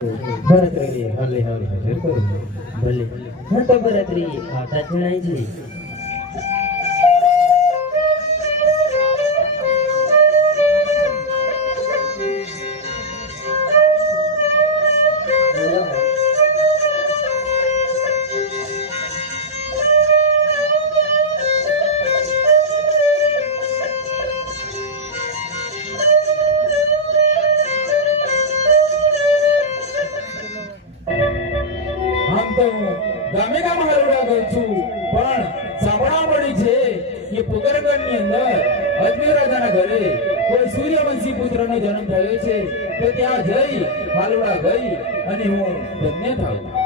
ભરતરી હલે હલે હજર કરું ભલે હા તો ભરતરી આટા જણાય છે ગામે ગામ હરવડા ગઈ છું પણ સાંભળવા મળી છે કે પુગરગઢની અંદર અજમેર રાજાના ઘરે કોઈ સૂર્યવંશી પુત્રનો જન્મ થયો છે તો ત્યાં જઈ હાલવડા ગઈ અને હું ધન્ય થાઉં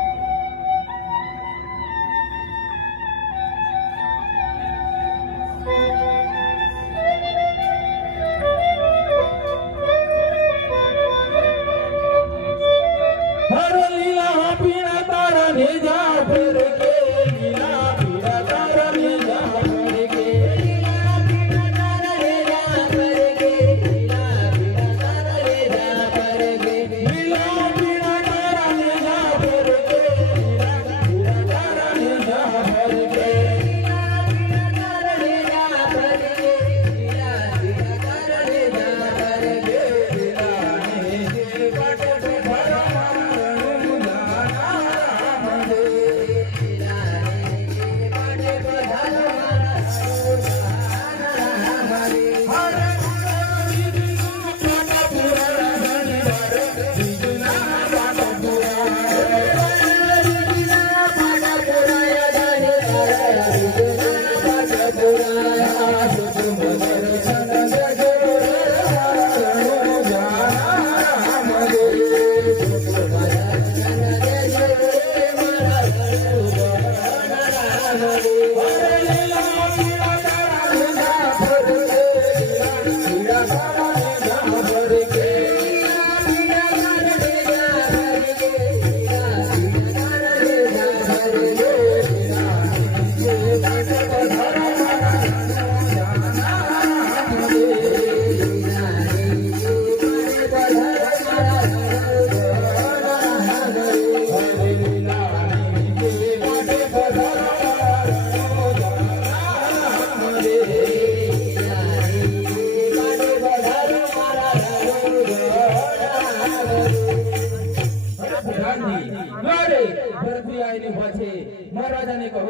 મહારાજાને કહો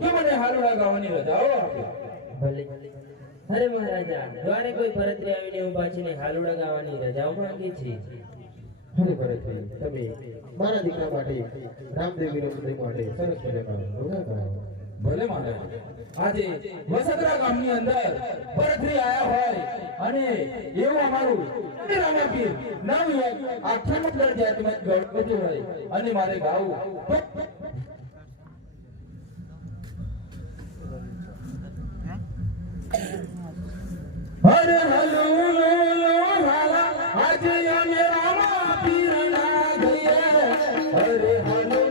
કે મને હાલુડા ગાવાની રજાઓ આપો ભલે અરે મહારાજા દ્વારે કોઈ ભરતરી આવીને ઊભા છે ને હાલુડા ગાવાની રજાઓ માંગે છે અરે ભરતભાઈ તમે મારા દીકરા માટે રામદેવીનો પુત્રી માટે સરસ મજાના રોગા કરાવો ભલે મહારાજ આજે વસતરા ગામની અંદર ભરતરી આયા હોય અને એવું અમારું રામાપીર નામ આખ્યાન દરજ્જામાં ગણપતિ હોય અને મારે ગાવું હરે હલો હાલા આજે અમે રામાપીર ના ગયે હરે હલો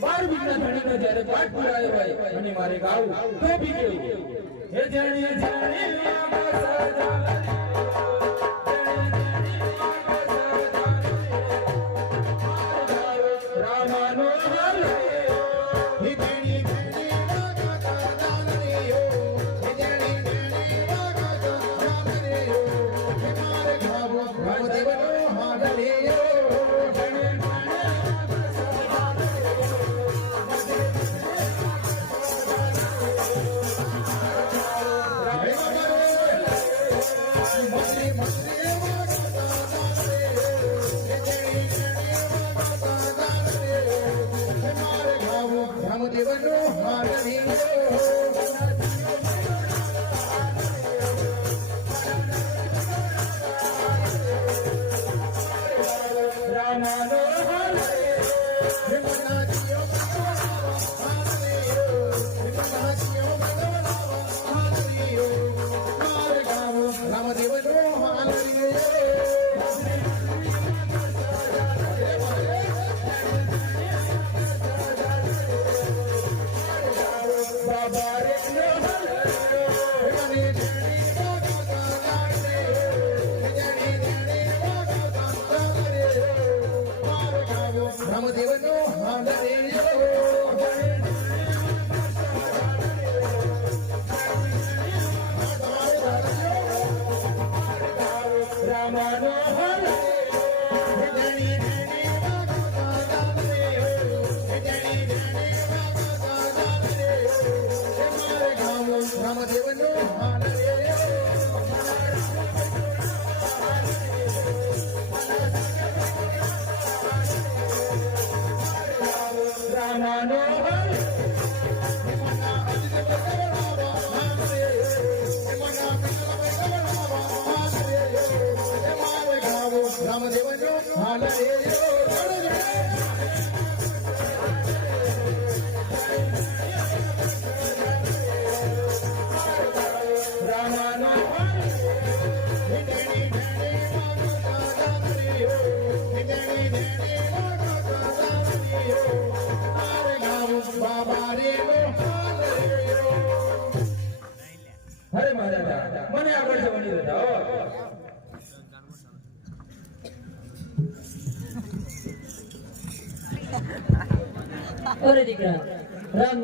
બાર બીજના ધણીનો જ્યારે પાઠ પુરાયો હોય અને મારે ગાવું તો બી કેવું હે જણી જણી આકાશ જાણે રામાનો હાલે હે જણી જણી આકાશ જાણે હે જણી જણી આકાશ જાણે હે મારે ગાવું રામદેવનો હાલે હરે મહારાજા મને આગળ જવાની રજા અરે દીકરા રામ